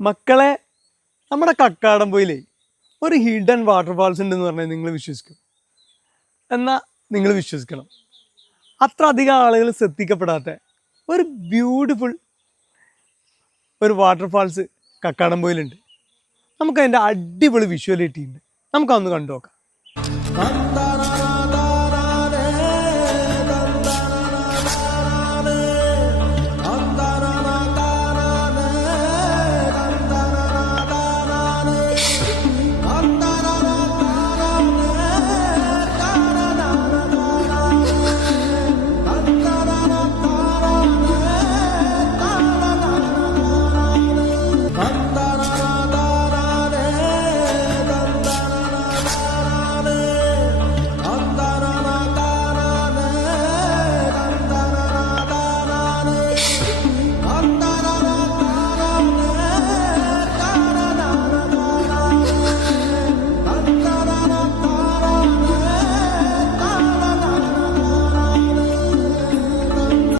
മക്കളെ, നമ്മുടെ കക്കാടംപൊയിലേ ഒരു ഹിഡൻ വാട്ടർഫാൾസ് ഉണ്ടെന്ന് പറഞ്ഞാൽ നിങ്ങൾ വിശ്വസിക്കും. എന്നാൽ നിങ്ങൾ വിശ്വസിക്കണം, അത്ര അധികം ആളുകൾ ശ്രദ്ധിക്കപ്പെടാത്ത ഒരു ബ്യൂട്ടിഫുൾ ഒരു വാട്ടർഫാൾസ് കക്കാടംപൊയിലുണ്ട്. നമുക്കതിൻ്റെ അടിപൊളി വിഷ്വൽ കിട്ടിയിട്ടുണ്ട്. നമുക്കതൊന്ന് കണ്ടു നോക്കാം.